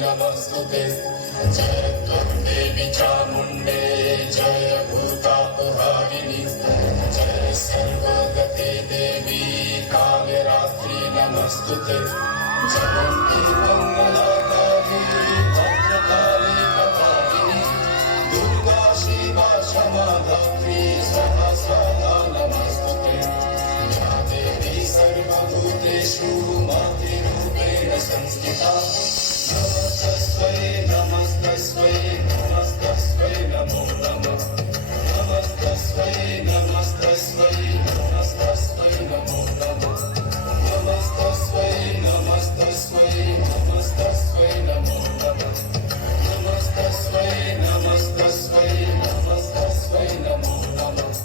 नमस्तुते जय देवी चामुंडे जय भूतापहारिणी जय सर्वगते देवी कालरात्रि नमस्तुते जयंती मंगलाकाली भद्रकाली कपालिनी दुर्गा शिवा क्षमा धात्री स्वाहा स्वाहा नमस्तुते या देवी सर्वभूतेषु मातृरूपेण संस्थिता नमस्तस्मै नमस्तस्मै नमस्तस्मै नमो नमः नमस्तस्मै नमस्तस्मै नमस्तस्मै नमो नमः नमस्तस्मै नमस्तस्मै नमस्तस्मै नमो नमः नमस्तस्मै नमस्तस्मै नमस्तस्मै नमो नमः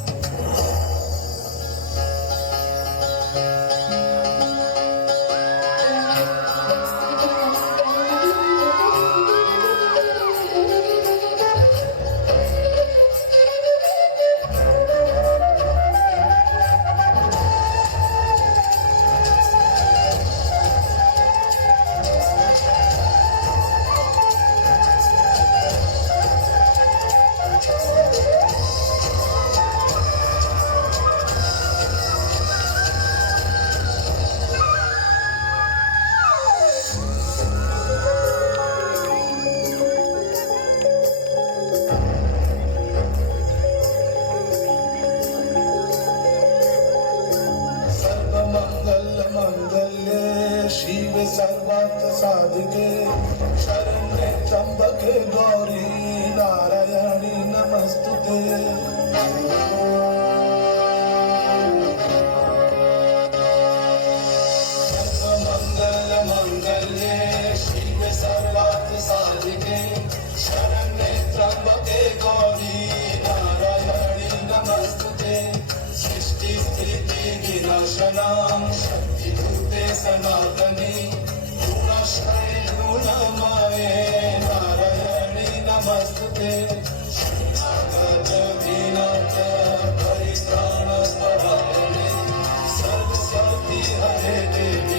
सर्वार्थ साधिके शरण्ये त्र्यंबके गौरी नारायणी नमस्तुते सर्वमंगल मंगल्ये शिवे सर्वार्थ साधिके शरण्ये त्र्यंबके गौरी नारायणी नमस्तुते सृष्टि स्थिति विनाशनां शक्तिभूते सनातनी गुणाश्रये गुणमये नारायणी नमस्तुते शरणागत दीनार्थ परित्राणपरायणे सर्वशक्ति हरे देवी